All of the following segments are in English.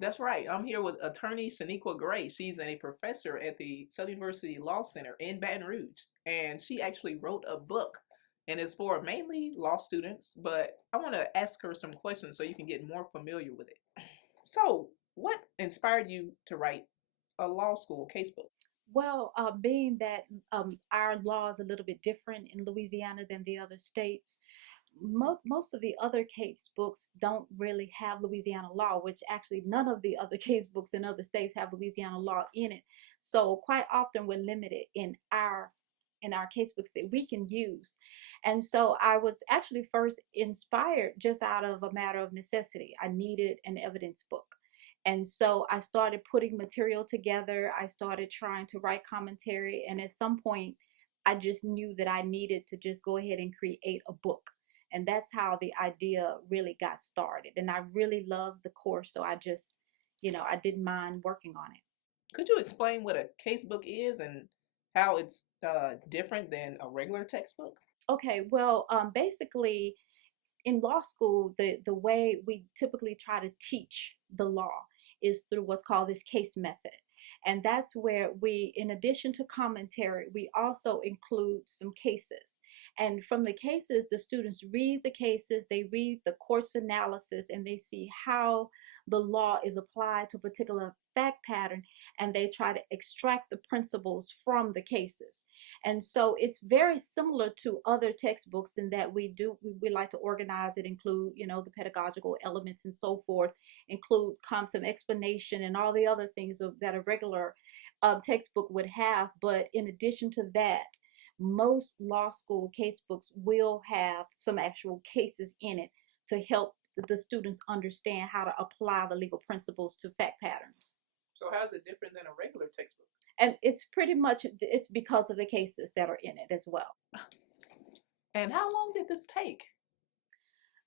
That's right. I'm here with attorney Shenequa L. She's a professor at the Southern University Law Center in Baton Rouge, and she actually wrote a book, and it's for mainly law students. But I want to ask her some questions so you can get more familiar with it. So, what inspired you to write a law school casebook? Well, being that our law is a little bit different in Louisiana than the other states, most of the other case books don't really have Louisiana law, which actually none of the other case books in other states have Louisiana law in it. So quite often we're limited in our case books that we can use. And so I was actually first inspired just out of a matter of necessity. I needed an evidence book. And so I started putting material together. I started trying to write commentary. And at some point, I just knew that I needed to just go ahead and create a book. And that's how the idea really got started. And I really loved the course. So I just, I didn't mind working on it. Could you explain what a casebook is and how it's different than a regular textbook? Okay, well, basically, in law school, the way we typically try to teach the law is through what's called this case method. And that's where we, in addition to commentary, we also include some cases. And from the cases, the students read the cases, they read the court's analysis, and they see how the law is applied to a particular fact pattern, and they try to extract the principles from the cases. And so it's very similar to other textbooks in that we like to organize it, include, the pedagogical elements and so forth, include some explanation and all the other things that a regular textbook would have. But in addition to that, most law school case books will have some actual cases in it to help the students understand how to apply the legal principles to fact patterns. So, how is it different than a regular textbook? And it's pretty much it's because of the cases that are in it as well. And how long did this take?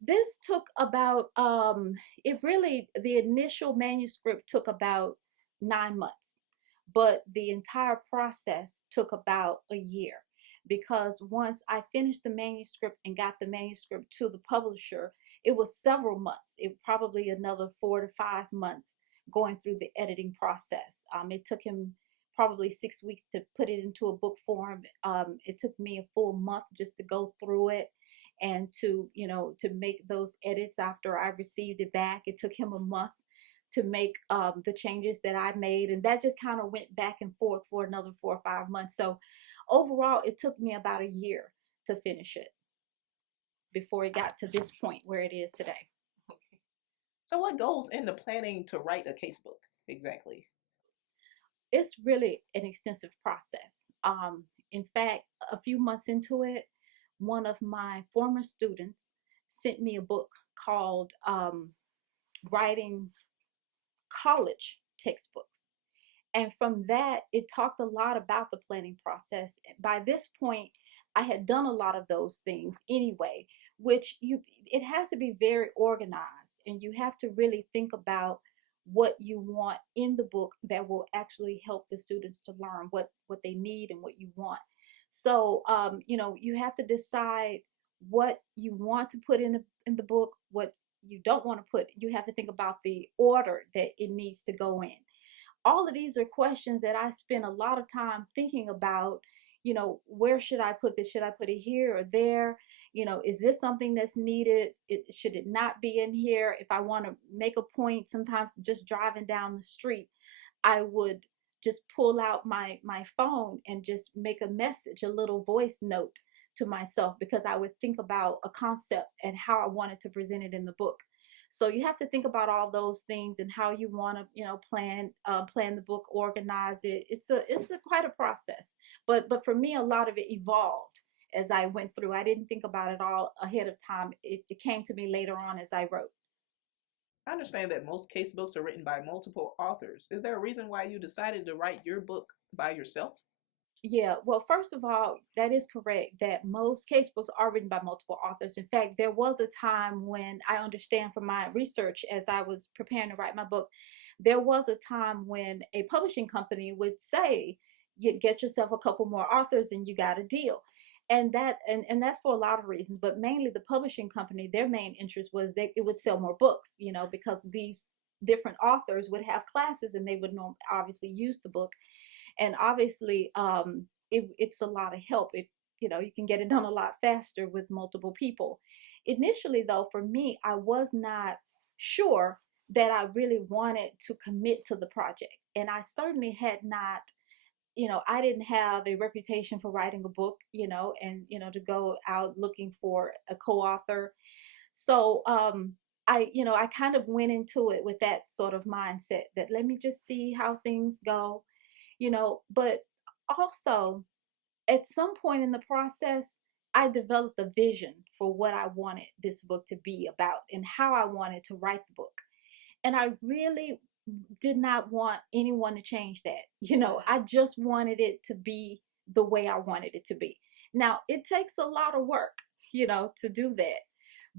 This took about it really the initial manuscript took about 9 months, but the entire process took about a year, because once I finished the manuscript and got the manuscript to the publisher, it was several months. It probably another 4 to 5 months going through the editing process. It took him probably 6 weeks to put it into a book form. It took me a full month just to go through it and to make those edits after I received it back. It took him a month to make the changes that I made, and that just kind of went back and forth for another 4 or 5 months. So overall, it took me about a year to finish it before it got to this point where it is today. Okay. So, what goes into planning to write a casebook exactly? It's really an extensive process. In fact, a few months into it, one of my former students sent me a book called Writing College Textbooks. And from that, it talked a lot about the planning process. By this point, I had done a lot of those things anyway, which it has to be very organized, and you have to really think about what you want in the book that will actually help the students to learn what they need and what you want. So you have to decide what you want to put in the book, what you don't want to put. You have to think about the order that it needs to go in. All of these are questions that I spend a lot of time thinking about. Where should I put this? Should I put it here or there? Is this something that's needed? Should it not be in here? If I want to make a point, sometimes just driving down the street, I would just pull out my phone and just make a message, a little voice note to myself, because I would think about a concept and how I wanted to present it in the book. So you have to think about all those things and how you want to, plan the book, organize it. It's quite a process. But for me, a lot of it evolved as I went through. I didn't think about it all ahead of time. It came to me later on as I wrote. I understand that most casebooks are written by multiple authors. Is there a reason why you decided to write your book by yourself? Yeah, well, first of all, that is correct that most casebooks are written by multiple authors. In fact, there was a time when I understand from my research as I was preparing to write my book, there was a time when a publishing company would say, you get yourself a couple more authors and you got a deal. And that's for a lot of reasons, but mainly the publishing company, their main interest was that it would sell more books, because different authors would have classes, and they would obviously use the book. And obviously, it's a lot of help. You can get it done a lot faster with multiple people. Initially, though, for me, I was not sure that I really wanted to commit to the project, and I certainly had not. I didn't have a reputation for writing a book, and to go out looking for a co-author. So I kind of went into it with that sort of mindset, that let me just see how things go, but also at some point in the process, I developed a vision for what I wanted this book to be about and how I wanted to write the book. And I really did not want anyone to change that. I just wanted it to be the way I wanted it to be. Now, it takes a lot of work, to do that.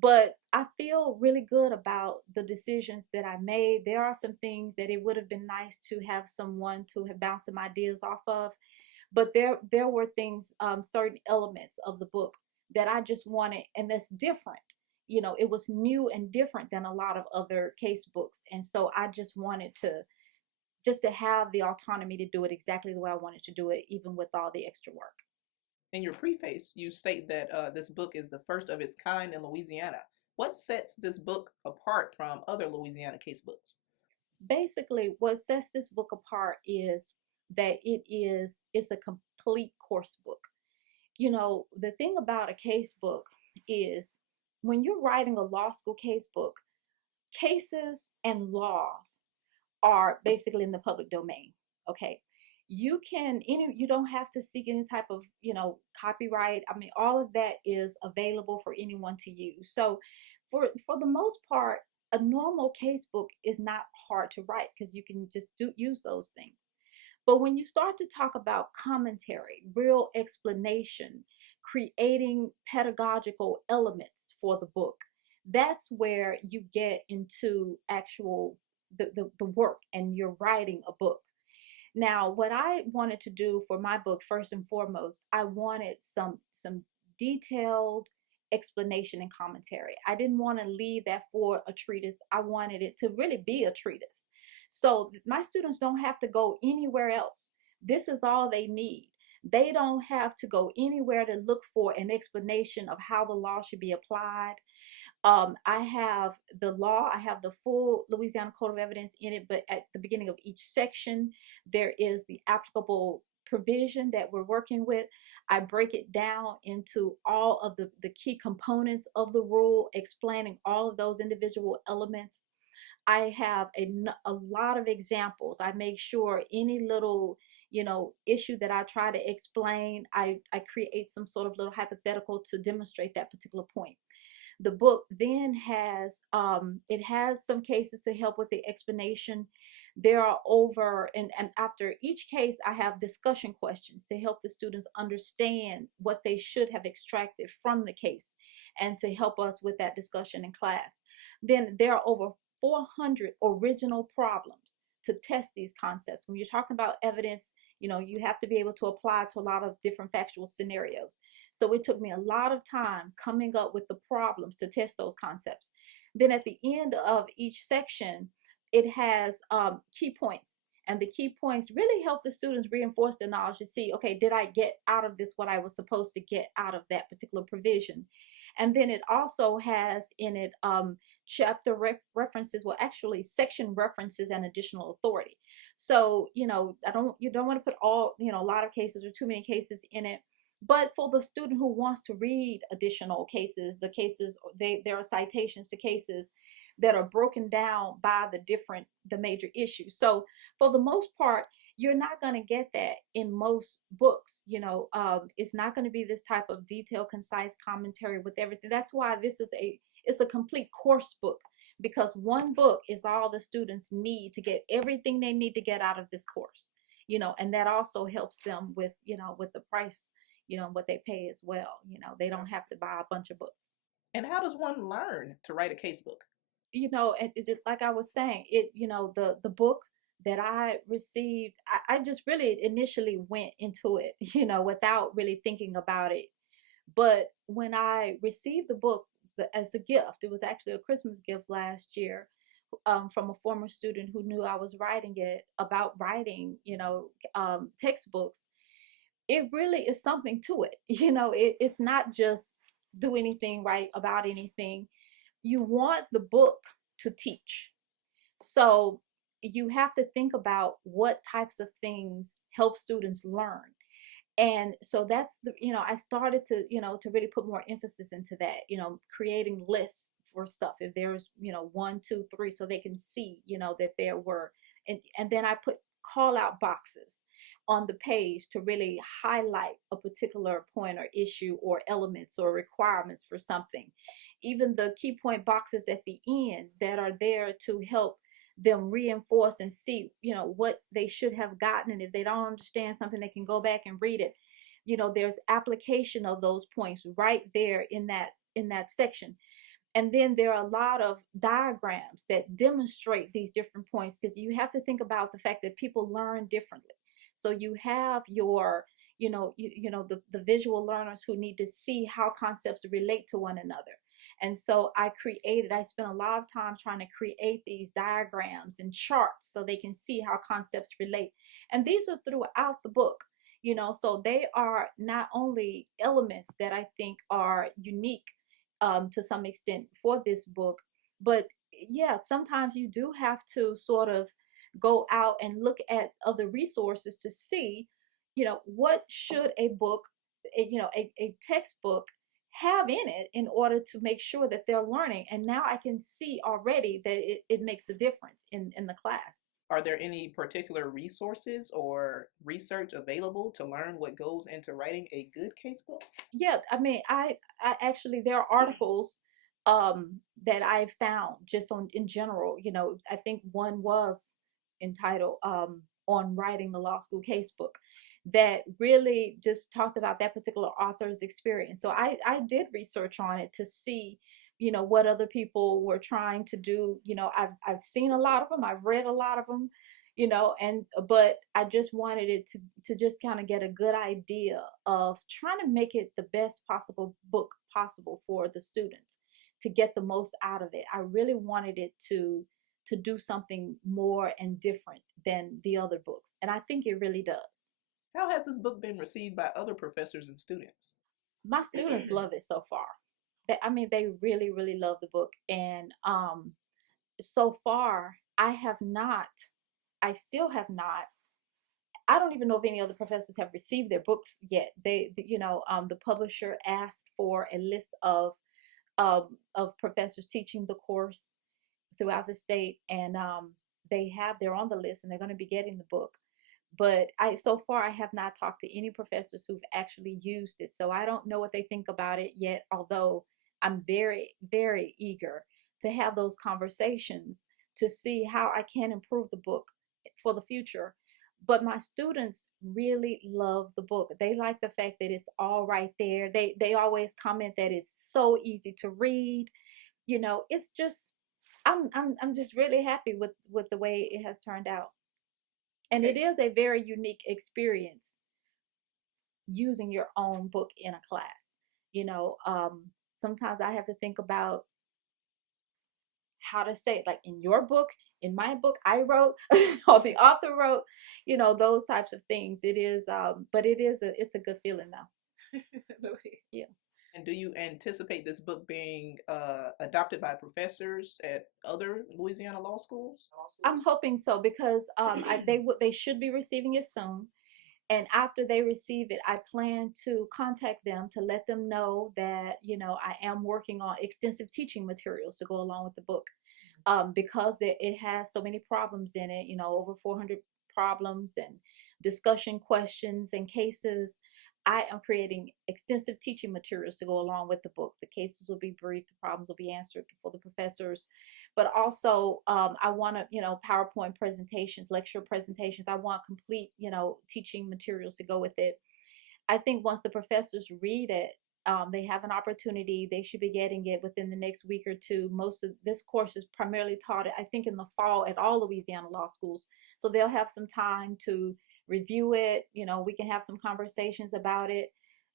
But I feel really good about the decisions that I made. There are some things that it would have been nice to have someone to have bounced some ideas off of, but there were things, certain elements of the book that I just wanted, and that's different. It was new and different than a lot of other case books, and so I just wanted to have the autonomy to do it exactly the way I wanted to do it, even with all the extra work. In your preface, you state that this book is the first of its kind in Louisiana. What sets this book apart from other Louisiana case books? Basically, what sets this book apart is that it's a complete course book. The thing about a case book is, when you're writing a law school case book, cases and laws are basically in the public domain. Okay. You don't have to seek any type of, copyright. I mean, all of that is available for anyone to use. So for the most part, a normal case book is not hard to write, because you can just use those things. But when you start to talk about commentary, real explanation, creating pedagogical elements for the book, that's where you get into actual the work, and you're writing a book. Now, what I wanted to do for my book, first and foremost, I wanted some detailed explanation and commentary. I didn't want to leave that for a treatise. I wanted it to really be a treatise. So my students don't have to go anywhere else. This is all they need. They don't have to go anywhere to look for an explanation of how the law should be applied. I have the law, I have the full Louisiana Code of Evidence in it, but at the beginning of each section, there is the applicable provision that we're working with. I break it down into all of the key components of the rule, explaining all of those individual elements. I have a lot of examples. I make sure any little issue that I try to explain, I create some sort of little hypothetical to demonstrate that particular point. The book then has it has some cases to help with the explanation. There are over and after each case, I have discussion questions to help the students understand what they should have extracted from the case, and to help us with that discussion in class. Then there are over 400 original problems to test these concepts. When you're talking about evidence, you have to be able to apply to a lot of different factual scenarios. So it took me a lot of time coming up with the problems to test those concepts. Then at the end of each section, it has key points. And the key points really help the students reinforce their knowledge to see, okay, did I get out of this what I was supposed to get out of that particular provision? And then it also has in it chapter references, well, actually section references and additional authority. So, you don't want to put a lot of cases or too many cases in it. But for the student who wants to read additional cases, there are citations to cases that are broken down by the major issues. So for the most part, you're not going to get that in most books. It's not going to be this type of detailed, concise commentary with everything. That's why it's a complete course book, because one book is all the students need to get everything they need to get out of this course. And that also helps them with the price, what they pay as well. They don't have to buy a bunch of books. And how does one learn to write a case book? And like I was saying, the book that I received, I just really initially went into it, without really thinking about it. But when I received the book as a gift, it was actually a Christmas gift last year. from a former student who knew I was writing it about writing, textbooks. It really is something to it. It's not just do anything, write about anything. You want the book to teach. So you have to think about what types of things help students learn. And so that's I started to to really put more emphasis into that, creating lists for stuff. If there's one, two, three, so they can see that there were. And then I put call out boxes on the page to really highlight a particular point or issue or elements or requirements for something. Even the key point boxes at the end that are there to help them reinforce and see what they should have gotten, and if they don't understand something they can go back and read it. There's application of those points right there in that section. And then there are a lot of diagrams that demonstrate these different points, because you have to think about the fact that people learn differently. So you have your the visual learners who need to see how concepts relate to one another. And so I spent a lot of time trying to create these diagrams and charts so they can see how concepts relate. And these are throughout the book, so they are not only elements that I think are unique to some extent for this book, but yeah, sometimes you do have to sort of go out and look at other resources to see, what should a book, a textbook have in it in order to make sure that they're learning. And now I can see already that it makes a difference in the class. Are there any particular resources or research available to learn what goes into writing a good casebook? Yeah, I mean, I actually, there are articles that I found just on in general. I think one was entitled on writing the law school casebook, that really just talked about that particular author's experience. So I did research on it to see what other people were trying to do. I've seen a lot of them, I've read a lot of them, and but I just wanted it to just kind of get a good idea of trying to make it the best possible book possible for the students, to get the most out of it. I really wanted it to do something more and different than the other books, and I think it really does. How has this book been received by other professors and students? My students love it so far. I mean, they really, really love the book. And so far, I still have not. I don't even know if any other professors have received their books yet. The publisher asked for a list of professors teaching the course throughout the state, and they're on the list, and they're going to be getting the book. But so far I have not talked to any professors who've actually used it, so I don't know what they think about it yet. Although I'm very, very eager to have those conversations to see how I can improve the book for the future. But my students really love the book. They like the fact that it's all right there. They always comment that it's so easy to read. It's just I'm just really happy with the way it has turned out. And it Okay. is a very unique experience using your own book in a class. Sometimes I have to think about how to say it, like in your book, in my book I wrote, or the author wrote, those types of things. It is, but it's a good feeling though. No, it Yeah. is. And do you anticipate this book being adopted by professors at other Louisiana law schools? I'm hoping so, because they should be receiving it soon. And after they receive it, I plan to contact them to let them know that I am working on extensive teaching materials to go along with the book, because it has so many problems in it. Over 400 problems and discussion questions and cases. I am creating extensive teaching materials to go along with the book. The cases will be brief, the problems will be answered for the professors, but also I want to, PowerPoint presentations, lecture presentations. I want complete, teaching materials to go with it. I think once the professors read it, they have an opportunity. They should be getting it within the next week or two. Most of this course is primarily taught, I think, in the fall at all Louisiana law schools. So they'll have some time to review it. We can have some conversations about it.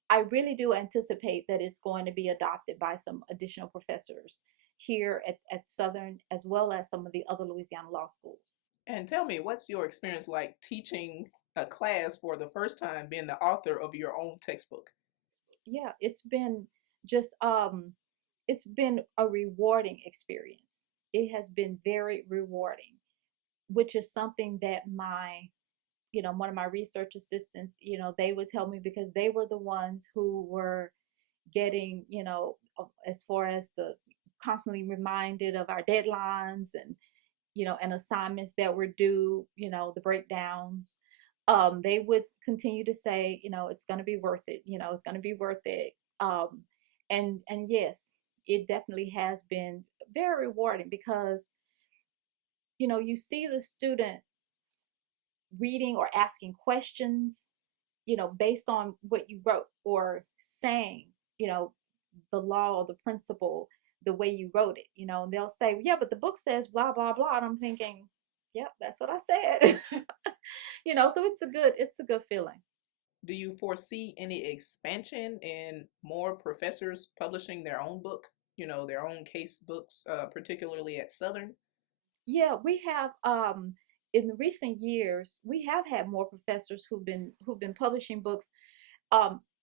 I really do anticipate that it's going to be adopted by some additional professors. here at Southern, as well as some of the other Louisiana law schools. And tell me, what's your experience like teaching a class for the first time, being the author of your own textbook? Yeah, just it's been a rewarding experience. It has been very rewarding, which is something that one of my research assistants, they would tell me, because they were the ones who were getting, as far as the constantly reminded of our deadlines, and assignments that were due, the breakdowns. They would continue to say, it's going to be worth it. It's going to be worth it. And yes, it definitely has been very rewarding, because you see the student reading or asking questions, based on what you wrote, or saying, you know, the law or the principle the way you wrote it, and they'll say, yeah, but the book says blah, blah, blah. And I'm thinking, yep, that's what I said. So it's a good feeling. Do you foresee any expansion in more professors publishing their own book, their own case books, particularly at Southern? Yeah, we have in the recent years, we have had more professors who've been publishing books.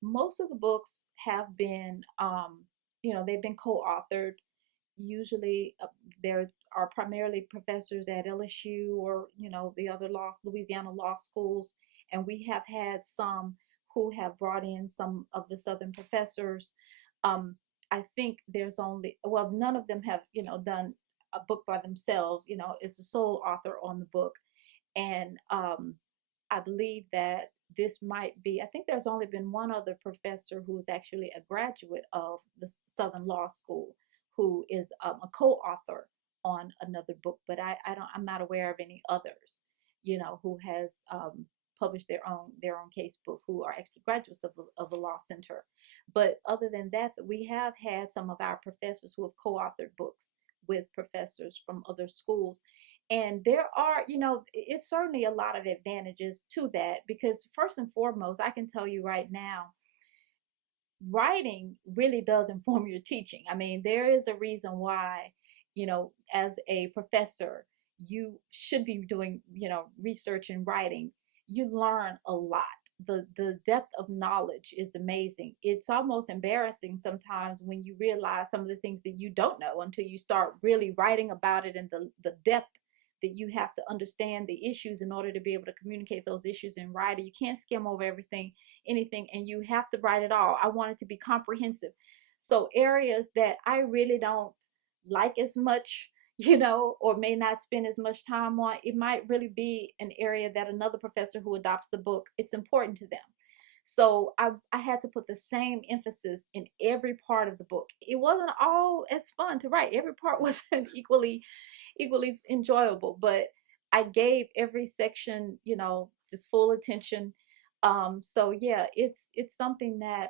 Most of the books have been, they've been co-authored. Usually, there are primarily professors at LSU, or the other Louisiana law schools, and we have had some who have brought in some of the Southern professors. Um, I think there's only, well, none of them have done a book by themselves. It's a sole author on the book, and I believe that this might be, I think there's only been one other professor who is actually a graduate of the Southern Law School, who is a co-author on another book, but I'm not aware of any others, who has published their own case book, who are actually graduates of the law center. But other than that, we have had some of our professors who have co-authored books with professors from other schools. And there are, it's certainly a lot of advantages to that, because first and foremost, I can tell you right now, writing really does inform your teaching. I mean, there is a reason why, as a professor, you should be doing, research and writing. You learn a lot. The depth of knowledge is amazing. It's almost embarrassing sometimes when you realize some of the things that you don't know until you start really writing about it, and the depth that you have to understand the issues in order to be able to communicate those issues in writing. You can't skim over anything, and you have to write it all. I want it to be comprehensive. So areas that I really don't like as much, or may not spend as much time on, it might really be an area that another professor who adopts the book, it's important to them. So I had to put the same emphasis in every part of the book. It wasn't all as fun to write. Every part wasn't equally enjoyable, but I gave every section, just full attention. So yeah, it's something that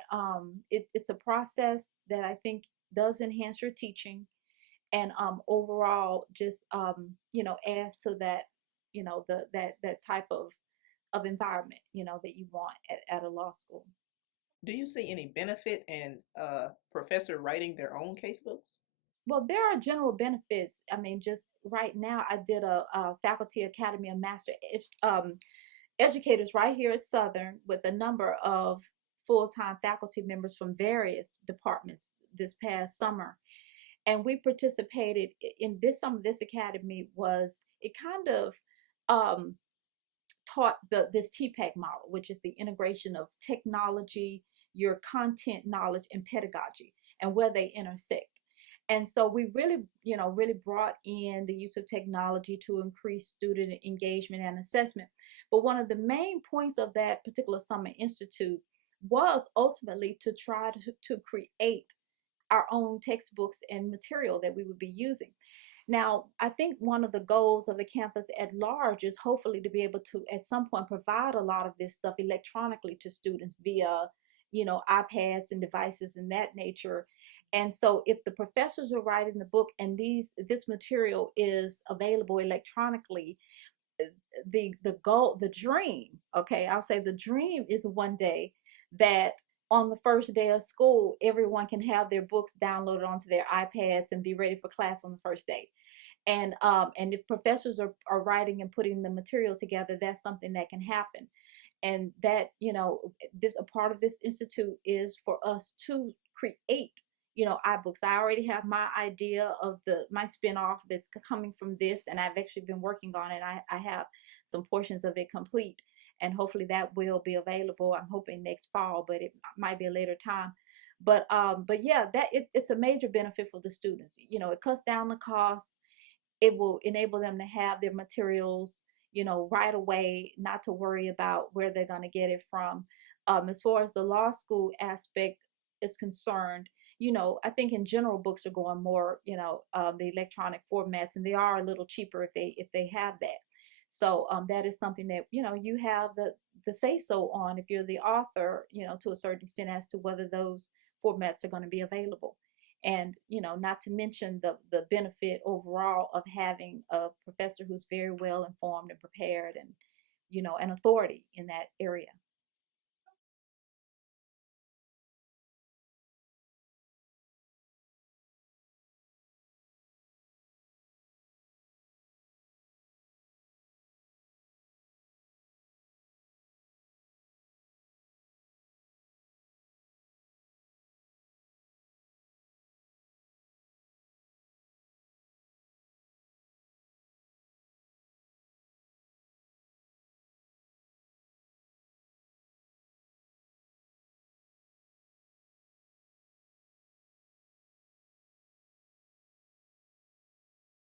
it's a process that I think does enhance your teaching, and overall just adds to that, that type of environment, that you want at a law school. Do you see any benefit in a professor writing their own casebooks? Well, there are general benefits. I mean, just right now, I did a faculty academy of master educators right here at Southern, with a number of full-time faculty members from various departments this past summer. And we participated in this. Some of this academy was, it kind of um, taught this TPAC model, which is the integration of technology, your content knowledge, and pedagogy, and where they intersect. And so we really brought in the use of technology to increase student engagement and assessment. But one of the main points of that particular summer institute was ultimately to try to create our own textbooks and material that we would be using. Now, I think one of the goals of the campus at large is hopefully to be able to, at some point, provide a lot of this stuff electronically to students via, iPads and devices and that nature. And so if the professors are writing the book and this material is available electronically, the goal, the dream, okay, I'll say the dream is one day that on the first day of school, everyone can have their books downloaded onto their iPads and be ready for class on the first day. And if professors are writing and putting the material together, that's something that can happen. And that, this a part of this institute is for us to create, iBooks. I already have my idea of my spinoff that's coming from this, and I've actually been working on it. I have some portions of it complete, and hopefully that will be available. I'm hoping next fall, but it might be a later time. But yeah, it's a major benefit for the students. It cuts down the costs. It will enable them to have their materials, right away, not to worry about where they're going to get it from. As far as the law school aspect is concerned, I think in general books are going more, the electronic formats, and they are a little cheaper if they have that. So that is something that you have the say so on, if you're the author, to a certain extent, as to whether those formats are going to be available. And not to mention the benefit overall of having a professor who's very well informed and prepared, and an authority in that area.